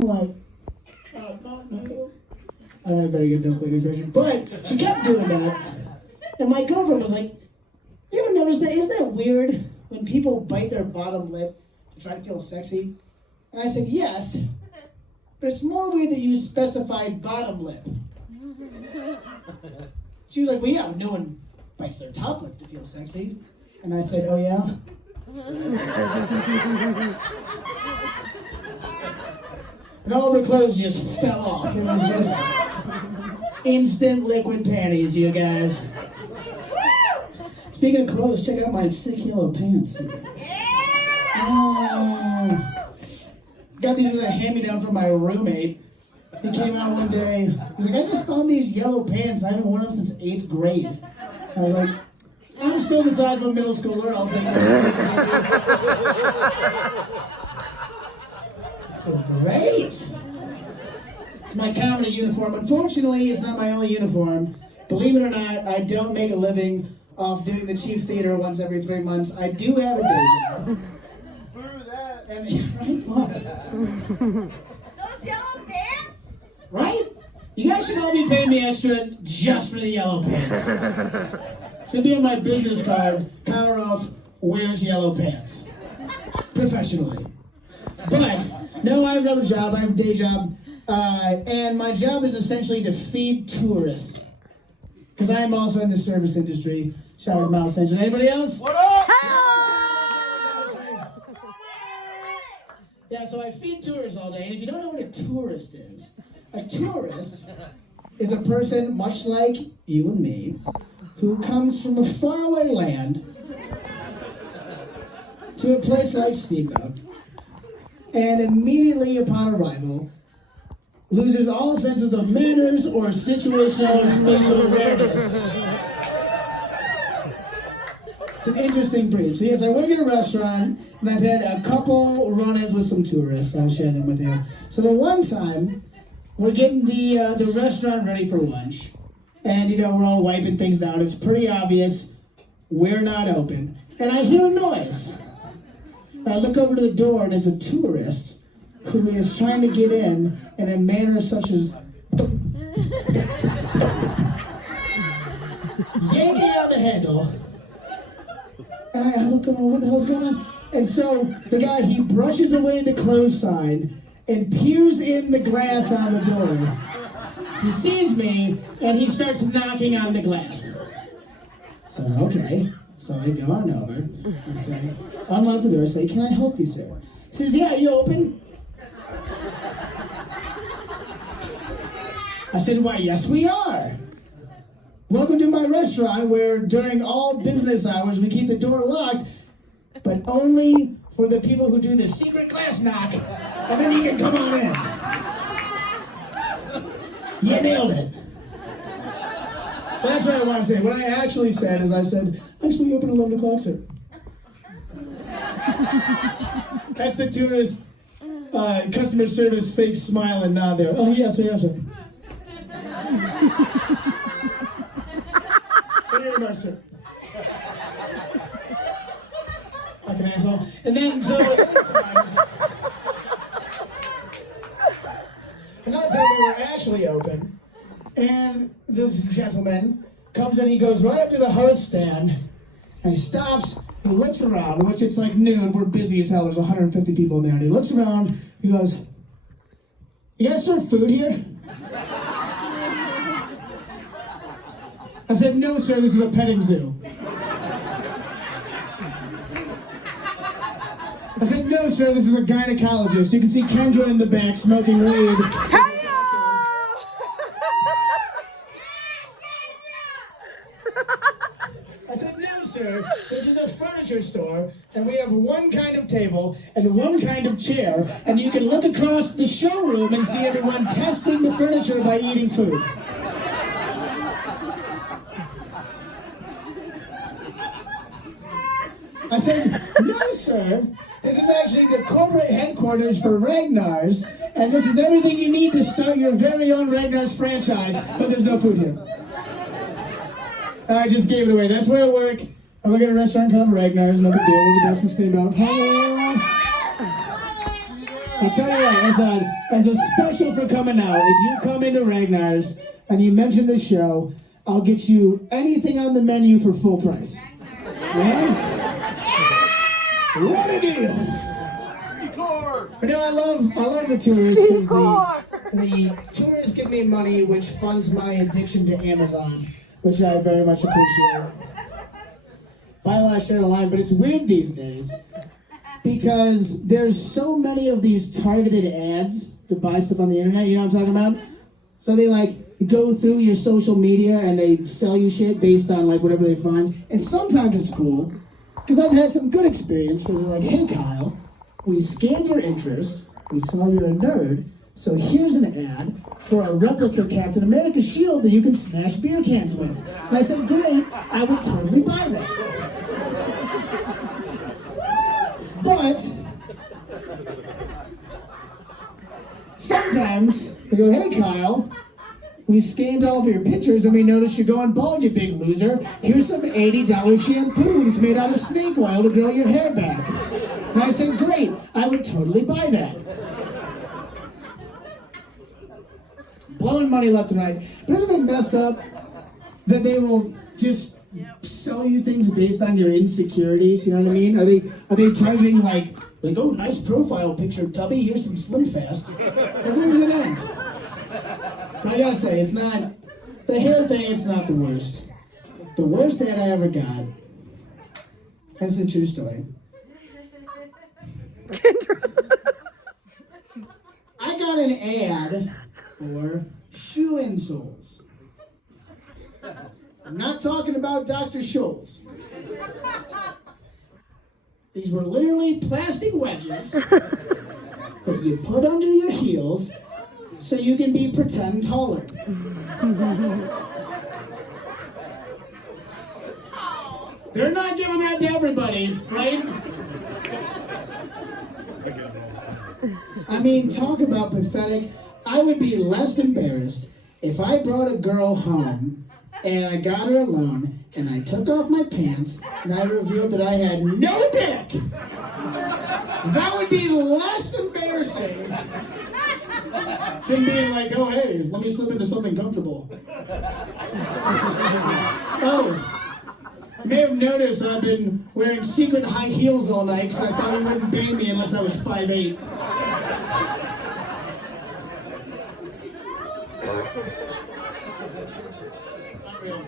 I'm like, no. I don't have very good milk lady impression, but she kept doing that. And my girlfriend was like, you ever notice that? Isn't that weird when people bite their bottom lip to try to feel sexy? And I said, yes, but it's more weird that you specified bottom lip. She was like, well, yeah, no one bites their top lip to feel sexy. And I said, oh, yeah? And all the clothes just fell off. It was just instant liquid panties, you guys. Speaking of clothes, check out my sick yellow pants. Got these as a hand-me-down from my roommate. He came out one day. He's like, I just found these yellow pants. I haven't worn them since 8th grade. I was like, I'm still the size of a middle schooler. I'll take this. Feel great. It's my comedy uniform. Unfortunately, it's not my only uniform. Believe it or not, I don't make a living off doing the Chief Theater once every 3 months. I do have a day job. And, right? Fuck. Those yellow pants? Right? You guys should all be paying me extra just for the yellow pants. It's gonna be on my business card. Kyle Ruff wears yellow pants. Professionally. But, no, I have another job. I have a day job. And my job is essentially to feed tourists. Because I am also in the service industry. Shout out to Mouse Engine. Anybody else? What up? Yeah, so I feed tourists all day. And if you don't know what a tourist is a person much like you and me who comes from a faraway land to a place like Steamboat and immediately upon arrival loses all senses of manners or situational or spatial awareness. It's an interesting breed. So yes, I work at a restaurant, and I've had a couple run-ins with some tourists. I'll share them with you. So the one time, we're getting the restaurant ready for lunch, and we're all wiping things out. It's pretty obvious we're not open, and I hear a noise. And I look over to the door, and it's a tourist who is trying to get in a manner such as yanking out the handle. And I look over, what the hell's going on? And so the guy, he brushes away the close sign and peers in the glass on the door. He sees me and he starts knocking on the glass. So, okay. So I go on over. I say, unlock the door. I say, can I help you, sir? He says, yeah, you open? I said, why, yes, we are. Welcome to my restaurant where during all business hours we keep the door locked, but only for the people who do the secret glass knock, and then you can come on in. You nailed it. Well, that's what I want to say. What I actually said is actually open at 11 o'clock, sir. That's the tourist customer service fake smile and nod there. Oh, yes, sir. Sir. Like an asshole. And then, so another time we were actually open, and this gentleman comes in, he goes right up to the host stand, and he stops, he looks around, which it's like noon, we're busy as hell, there's 150 people in there, and he looks around, he goes, you guys serve food here? I said, no, sir, this is a petting zoo. I said, no, sir, this is a gynecologist. You can see Kendra in the back smoking weed. I said, no, sir, this is a furniture store, and we have one kind of table and one kind of chair, and you can look across the showroom and see everyone testing the furniture by eating food. I said, no, sir. This is actually the corporate headquarters for Ragnar's, and this is everything you need to start your very own Ragnar's franchise, but there's no food here. I just gave it away. That's where I work. I work at a restaurant called Ragnar's, no big deal. We're the best in Steamboat. Hello. I'll tell you what, as a special for coming out, if you come into Ragnar's and you mention the show, I'll get you anything on the menu for full price. Yeah? What a deal! But no, I love the tourists because the tourists give me money, which funds my addiction to Amazon, which I very much appreciate. Buy a lot of shit online, but it's weird these days because there's so many of these targeted ads to buy stuff on the internet. You know what I'm talking about? So they go through your social media and they sell you shit based on whatever they find. And sometimes it's cool because I've had some good experience where they're like, "Hey Kyle, we scanned your interest, we saw you're a nerd, so here's an ad for a replica Captain America shield that you can smash beer cans with." And I said, "Great, I would totally buy that." But sometimes they go, "Hey Kyle, we scanned all of your pictures and we noticed you're going bald, you big loser. Here's some $80 shampoo that's made out of snake oil to grow your hair back." And I said, "Great, I would totally buy that." Blowing money left and right. But isn't it messed up that they will just sell you things based on your insecurities? You know what I mean? Are they targeting like, "Oh, nice profile picture, Tubby, here's some Slim Fast." And where does it end? But I gotta say, it's not, the hair thing, it's not the worst. The worst ad I ever got, that's a true story. I got an ad for shoe insoles. I'm not talking about Dr. Scholl's. These were literally plastic wedges that you put under your heels so you can be pretend taller. They're not giving that to everybody, right? I mean, talk about pathetic. I would be less embarrassed if I brought a girl home and I got her alone and I took off my pants and I revealed that I had no dick. That would be less embarrassing than being like, "Oh, hey, let me slip into something comfortable." Oh, you may have noticed I've been wearing secret high heels all night because I thought you wouldn't ban me unless I was 5'8". Unreal.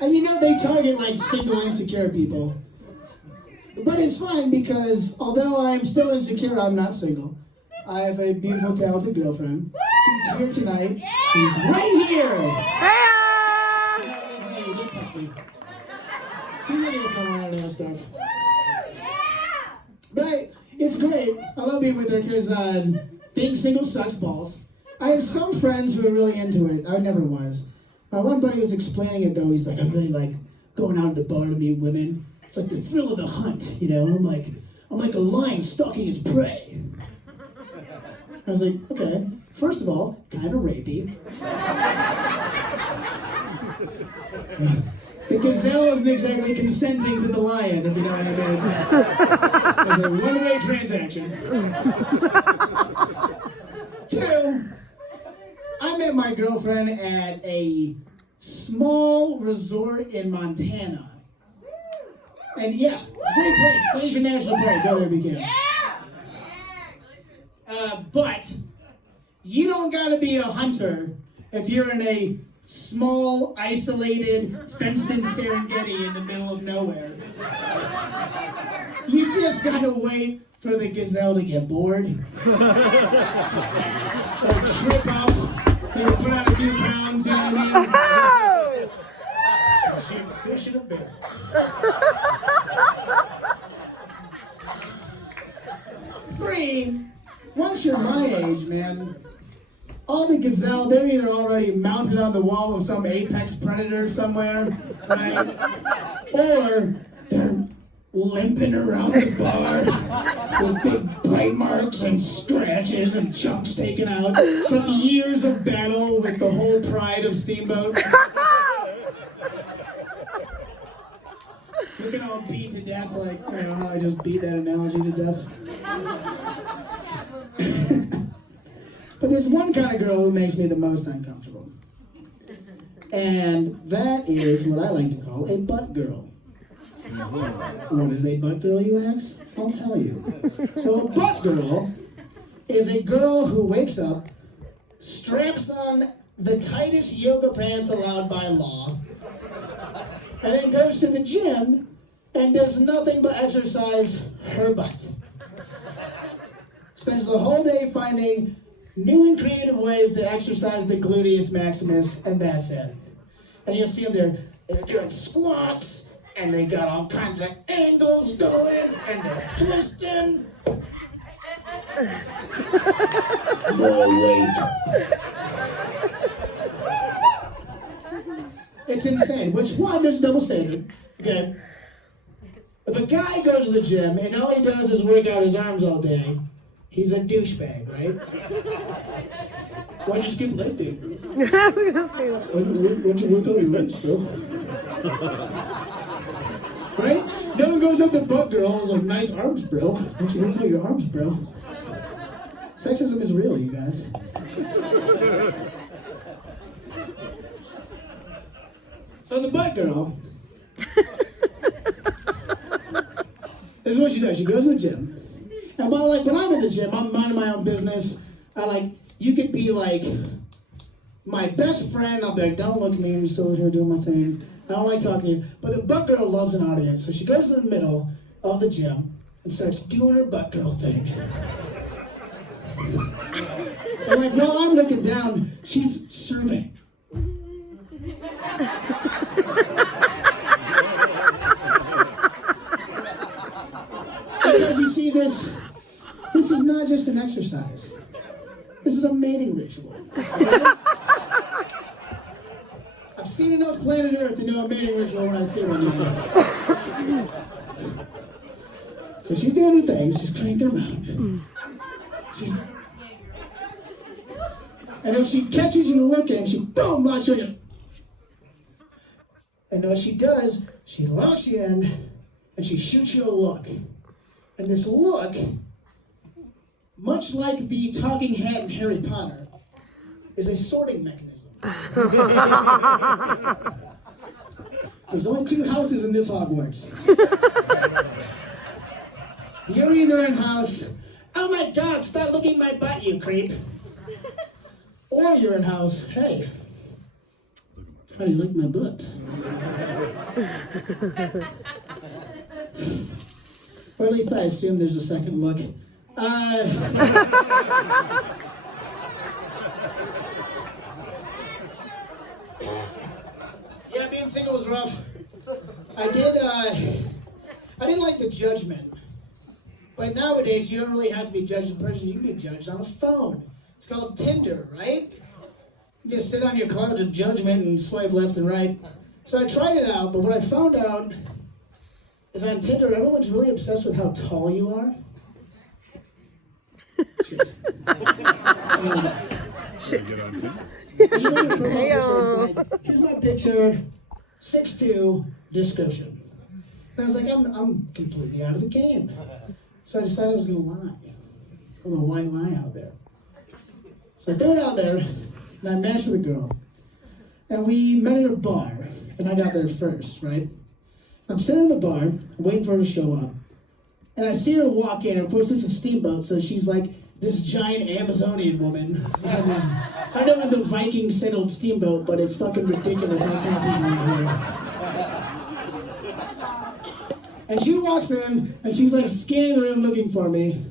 And they target single insecure people. But it's fine because although I'm still insecure, I'm not single. I have a beautiful, talented girlfriend. She's here tonight. She's right here. Don't touch me. She's in here somewhere on the stuff. But it's great. I love being with her because being single sucks balls. I have some friends who are really into it. I never was. My one buddy was explaining it though. He's like, "I really like going out to the bar to meet women. It's like the thrill of the hunt, I'm like a lion stalking his prey." I was like, "Okay, first of all, kind of rapey." The gazelle isn't exactly consenting to the lion, if you know what I mean. It's a one-way transaction. 2, I met my girlfriend at a small resort in Montana. And yeah, it's a great place. Glacier National Park. Go there if you can. But you don't gotta be a hunter if you're in a small, isolated, fenced-in Serengeti in the middle of nowhere. You just gotta wait for the gazelle to get bored. Or trip up. Maybe put on a few pounds, you know what I mean? Shoot fish in a barrel. 3, once you're my age, man, all the gazelle, they're either already mounted on the wall of some apex predator somewhere, right? Or they're limping around the bar with big bite marks and scratches and chunks taken out from years of battle with the whole pride of Steamboat. Looking all beat to death, like, how I just beat that analogy to death. But there's one kind of girl who makes me the most uncomfortable. And that is what I like to call a butt girl. What is a butt girl, you ask? I'll tell you. So a butt girl is a girl who wakes up, straps on the tightest yoga pants allowed by law, and then goes to the gym and does nothing but exercise her butt. Spends the whole day finding new and creative ways to exercise the gluteus maximus, and that's it. And you'll see them there, they're doing squats, and they got all kinds of angles going, and they're twisting. More weight. It's insane. Which one? There's double standard. Okay. If a guy goes to the gym and all he does is work out his arms all day, he's a douchebag, right? Why'd you skip leg day? I was gonna say that. Why'd you work out your legs, bro? Right? No one goes up to butt girl and is like, nice arms, bro. Why'd you work out your arms, bro? Sexism is real, you guys. So the butt girl, this is what she does. She goes to the gym. And when I'm at the gym, I'm minding my own business. You could be like my best friend. I'll be like, don't look at me, I'm still here doing my thing. I don't like talking to you. But the butt girl loves an audience. So she goes to the middle of the gym and starts doing her butt girl thing. And while I'm looking down, she's serving. Because you see, this is not just an exercise. This is a mating ritual. Right? I've seen enough planet Earth to know a mating ritual when I see one, you guys. So she's doing her thing, she's cranking around. And if she catches you looking, she boom, locks you in. And what she does, she locks you in, and she shoots you a look. And this look, much like the talking hat in Harry Potter, is a sorting mechanism. There's only 2 houses in this Hogwarts. You're either in house, oh my God, stop looking at my butt, you creep. Or you're in house, hey, how do you like my butt? Or at least I assume there's a second look. Yeah, being single was rough. I didn't like the judgment. But nowadays, you don't really have to be judged in person. You can be judged on a phone. It's called Tinder, right? You just sit on your clouds of judgment and swipe left and right. So I tried it out, but what I found out is on Tinder, everyone's really obsessed with how tall you are. Shit. Shit. You look at your profile picture, it's like, here's my picture, 6'2", description. And I was like, I'm completely out of the game. So I decided I was going to lie. A little white lie out there. So I threw it out there, and I matched with a girl. And we met at a bar, and I got there first, right? I'm sitting in the bar, waiting for her to show up. And I see her walk in, and of course this is Steamboat, so she's like this giant Amazonian woman. For some reason. I don't know if the Vikings sailed Steamboat, but it's fucking ridiculous how tall people are here. And she walks in, and she's like scanning the room looking for me.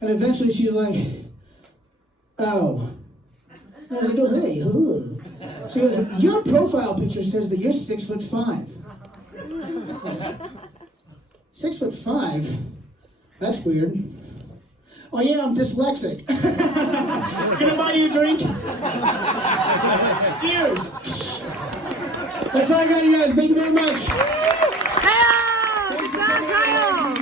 And eventually she's like, oh. And I was like, oh, hey, huh. She goes, your profile picture says that you're 6'5". 6'5"? That's weird. Oh yeah, I'm dyslexic. Can I buy you a drink? Cheers. That's all I got, you guys. Thank you very much. Kyle! Good job, Kyle!